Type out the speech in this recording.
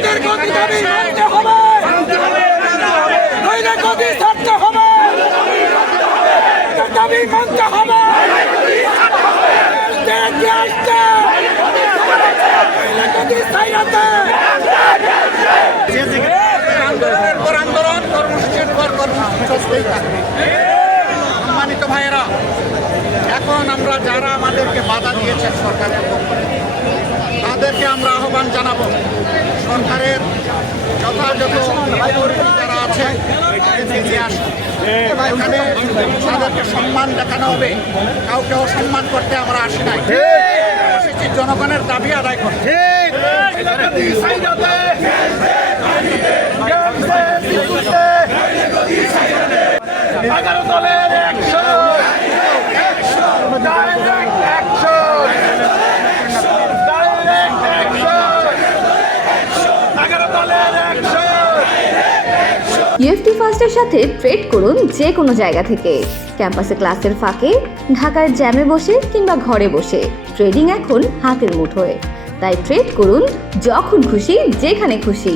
আমাদের গতি দাবি মানতে হবে, নইলে গতি ছাড়তে হবে, দাবি মানতে হবে। আন্দোলনের পর আন্দোলন, কর্মসূচির পর কর্মসূচি চলতেই থাকবে। সম্মানিত ভাইয়েরা, এখন আমরা যারা আমাদেরকে বাধা দিয়েছেন সরকারের পক্ষে, তাদেরকে আমরা আহ্বান জানাবো, সরকারের যথাযথ অথরিটি যারা আছে তাদেরকে নিয়ে আসুন। এখানে তাদেরকে সম্মান দেখানো হবে, কাউকে অসম্মান করতে আমরা আসি নাই, এসেছি জনগণের দাবি আদায় করতে। ইউএফটি ফার্স্টের সাথে ট্রেড করুন যে কোনো জায়গা থেকে। ক্যাম্পাসে ক্লাসের ফাঁকে, ঢাকার জ্যামে বসে কিংবা ঘরে বসে ট্রেডিং এখন হাতের মুঠোয়। তাই ট্রেড করুন যখন খুশি, যেখানে খুশি।